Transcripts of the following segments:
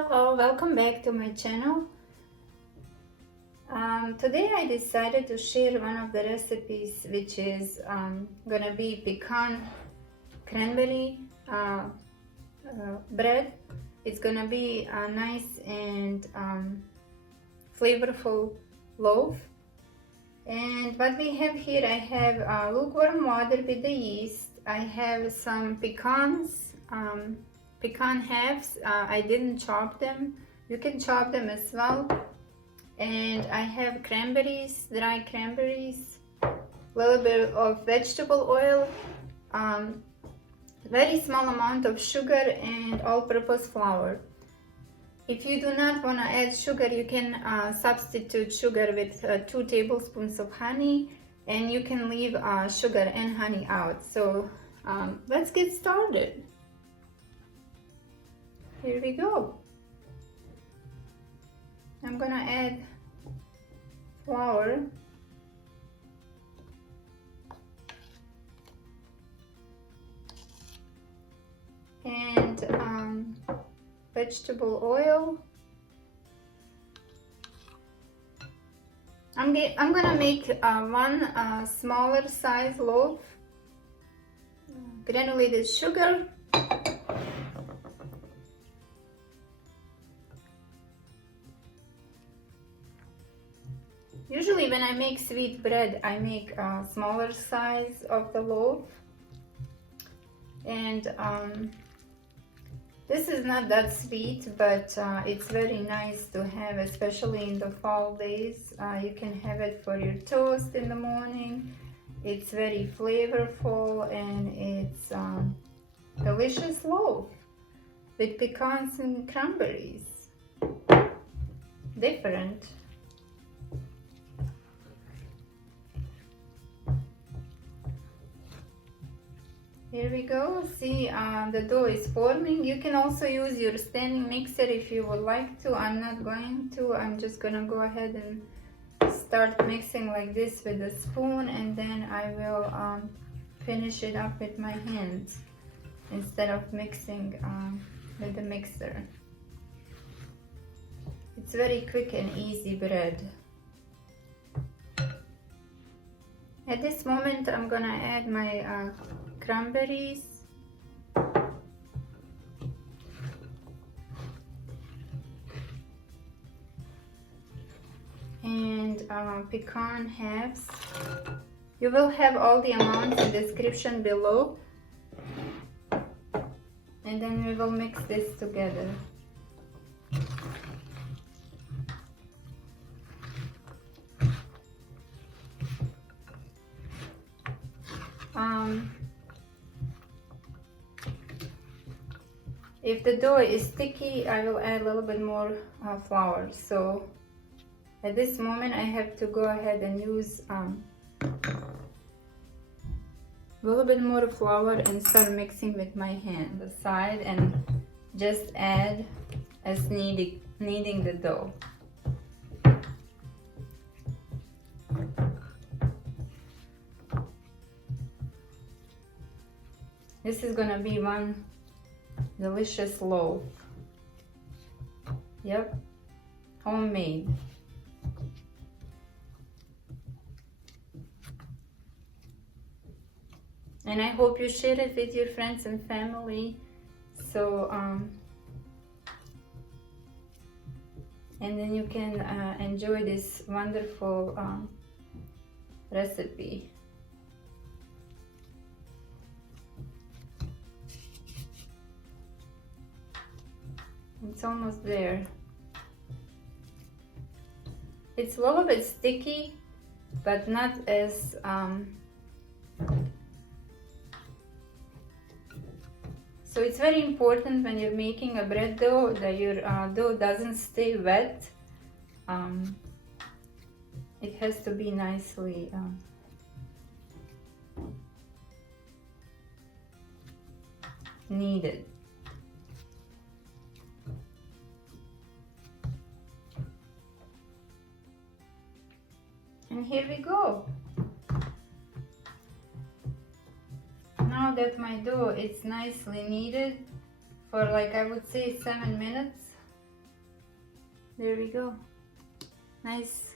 Hello, welcome back to my channel. Today I decided to share one of the recipes, which is gonna be pecan cranberry bread. It's gonna be a nice and flavorful loaf. And what we have here, I have lukewarm water with the yeast. I have some pecans, pecan halves. I didn't chop them. You can chop them as well. And I have cranberries, dry cranberries, a little bit of vegetable oil, very small amount of sugar, and all-purpose flour. If you do not want to add sugar, you can substitute sugar with 2 tablespoons of honey, and you can leave sugar and honey out. So let's get started. Here we go. I'm gonna add flour, and vegetable oil. I'm gonna make one smaller size loaf, granulated sugar, usually when I make sweet bread I make a smaller size of the loaf, and this is not that sweet, but it's very nice to have, especially in the fall days. You can have it for your toast in the morning. It's very flavorful, and it's delicious loaf with pecans and cranberries. Different. Here we go. See, the dough is forming. You can also use your standing mixer if you would like to. I'm not going to. I'm just gonna go ahead and start mixing like this with a spoon, and then I will finish it up with my hands instead of mixing with the mixer. It's very quick and easy bread. At this moment I'm gonna add my cranberries, and pecan halves. You will have all the amounts in the description below, and then we will mix this together. If the dough is sticky, I will add a little bit more flour. So at this moment I have to go ahead and use a little bit more flour and start mixing with my hand the side, and just add as kneading the dough. This is gonna be one delicious loaf. Yep, homemade. And I hope you share it with your friends and family. So and then you can enjoy this wonderful recipe. It's almost there. It's a little bit sticky, but not as so it's very important when you're making a bread dough that your dough doesn't stay wet. It has to be nicely kneaded. And here we go. Now that my dough is nicely kneaded for, like, I would say 7 minutes, There we go. Nice.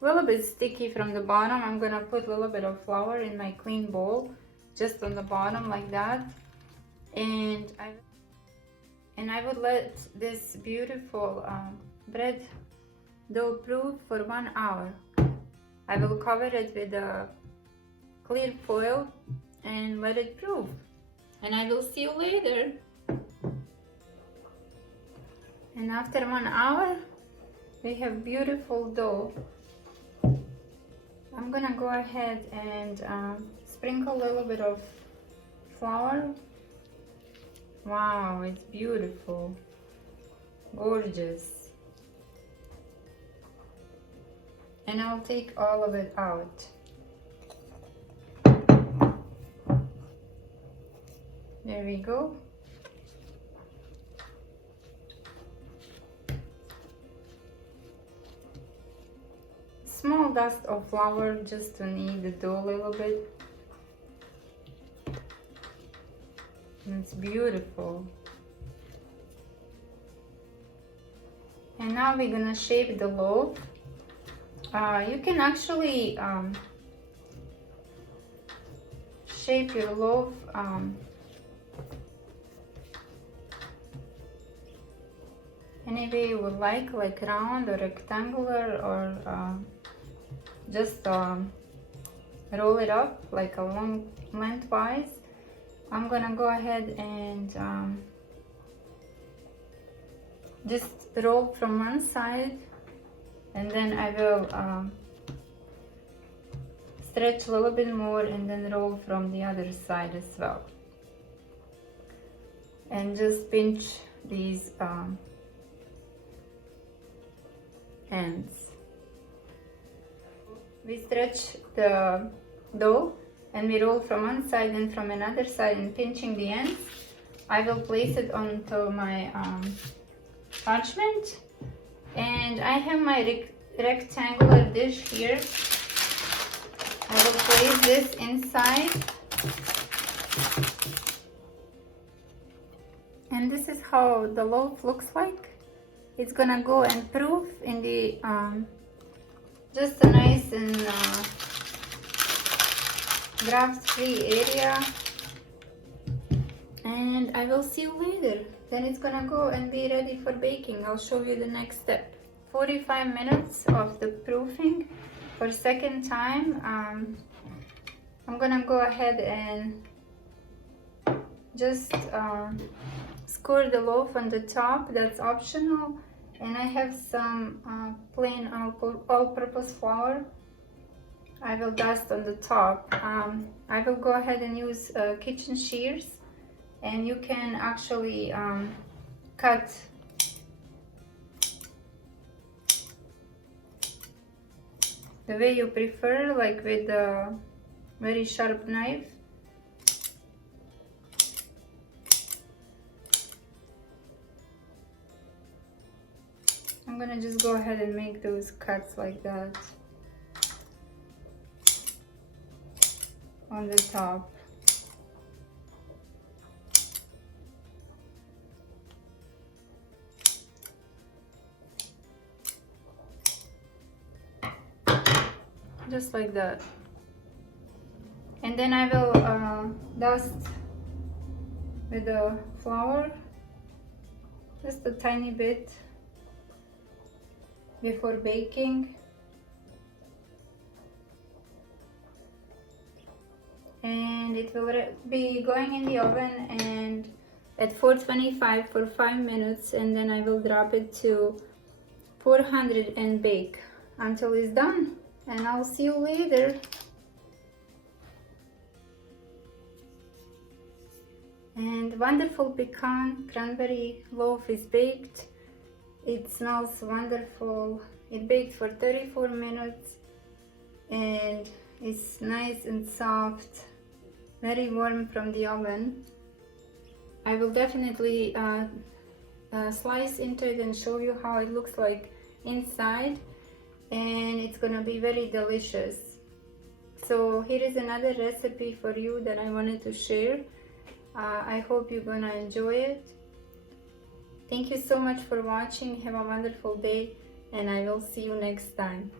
A little bit sticky from the bottom. I'm gonna put a little bit of flour in my clean bowl, just on the bottom like that. And I would let this beautiful bread dough proof for 1 hour. I will cover it with a clear foil and let it proof. And I will see you later. And after 1 hour, we have beautiful dough. I'm gonna go ahead and sprinkle a little bit of flour. Wow, it's beautiful, gorgeous. And I'll take all of it out. There we go. Small dust of flour just to knead the dough a little bit. And it's beautiful. And now we're gonna shape the loaf. You can actually shape your loaf any way you would like round or rectangular, or just roll it up like a long lengthwise. I'm gonna go ahead and just roll from one side, and then I will stretch a little bit more and then roll from the other side as well. And just pinch these ends. We stretch the dough and we roll from one side and from another side, and pinching the ends. I will place it onto my parchment, and I have my rectangular dish here. I will place this inside, and this is how the loaf looks like. It's gonna go and proof in the just a nice and draft-free area. And I will see you later. Then it's gonna go and be ready for baking. I'll show you the next step. 45 minutes of the proofing for second time. I'm gonna go ahead and just score the loaf on the top. That's optional. And I have some plain all-purpose flour. I will dust on the top. I will go ahead and use kitchen shears, and you can actually cut the way you prefer, like with a very sharp knife. I'm gonna just go ahead and make those cuts like that on the top. Just like that. And then I will dust with the flour just a tiny bit before baking. And it will be going in the oven and at 425 for 5 minutes, and then I will drop it to 400 and bake until it's done. And I'll see you later. And wonderful pecan cranberry loaf is baked. It smells wonderful. It baked for 34 minutes and it's nice and soft, very warm from the oven. I will definitely slice into it and show you how it looks like inside, and it's gonna be very delicious. So here is another recipe for you that I wanted to share. I hope you're gonna enjoy it. Thank you so much for watching. Have a wonderful day, and I will see you next time.